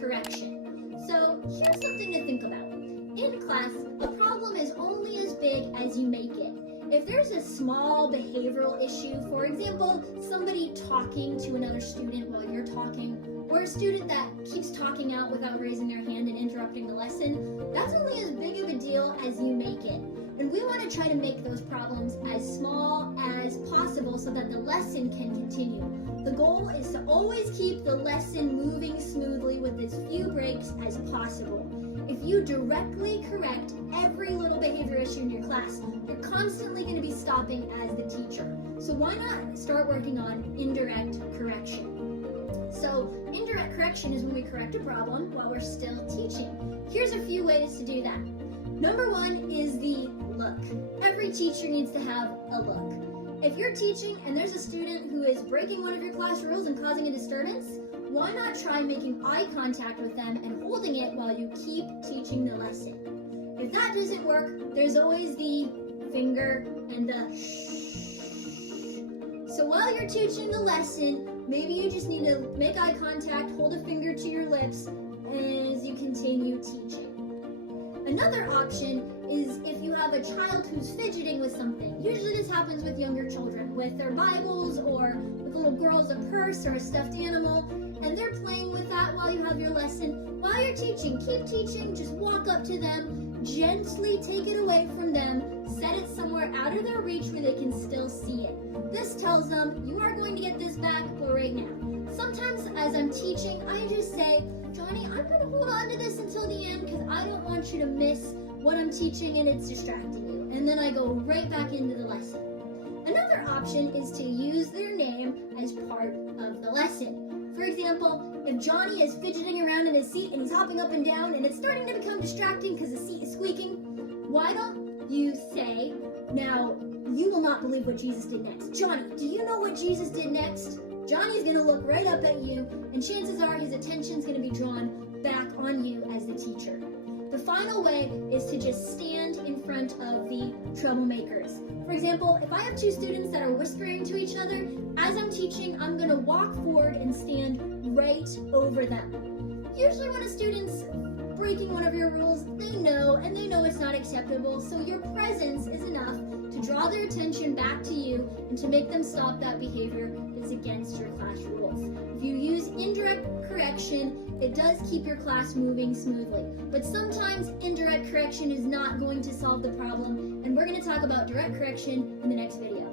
correction. So here's something to think about. In class, a problem is only as big as you make it. If there's a small behavioral issue, for example, somebody talking to another student while you're talking, or a student that keeps talking out without raising their hand and interrupting the lesson, that's only as big of a deal as you make it. And we want to try to make those problems as small as possible so that the lesson can continue. The goal is to always keep the lesson moving smoothly with as few breaks as possible. If you directly correct every little behavior issue in your class, you're constantly going to be stopping as the teacher. So why not start working on indirect correction? So indirect correction is when we correct a problem while we're still teaching. Here's a few ways to do that. Number one is the look. Every teacher needs to have a look. If you're teaching and there's a student who is breaking one of your class rules and causing a disturbance, why not try making eye contact with them and holding it while you keep teaching the lesson? If that doesn't work, there's always the finger and the shh. So while you're teaching the lesson, maybe you just need to make eye contact, hold a finger to your lips as you continue teaching. Another option is if you have a child who's fidgeting with something. Usually this happens with younger children, with their Bibles or with little girls, a purse or a stuffed animal, and they're playing with that while you have your lesson. While you're teaching, keep teaching, just walk up to them, gently take it away from them, set it somewhere out of their reach where they can still see it. This tells them, you are going to get this back, but right now. Sometimes as I'm teaching, I just say, Johnny, I'm going to hold on to this until the end because I don't want you to miss what I'm teaching and it's distracting you. And then I go right back into the lesson. Another option is to use their name as part of the lesson. For example, if Johnny is fidgeting around in his seat and he's hopping up and down and it's starting to become distracting because the seat is squeaking, why don't you say, now, you will not believe what Jesus did next. Johnny, do you know what Jesus did next? Johnny's going to look right up at you, and chances are his attention's going to be drawn back on you as the teacher. The final way is to just stand in front of the troublemakers. For example, if I have two students that are whispering to each other, as I'm teaching, I'm going to walk forward and stand right over them. Usually when a student's breaking one of your rules, they know it's not acceptable, so your presence is enough to draw their attention back to you and to make them stop that behavior that's against your class rules. If you use indirect correction, it does keep your class moving smoothly. But sometimes indirect correction is not going to solve the problem, and we're going to talk about direct correction in the next video.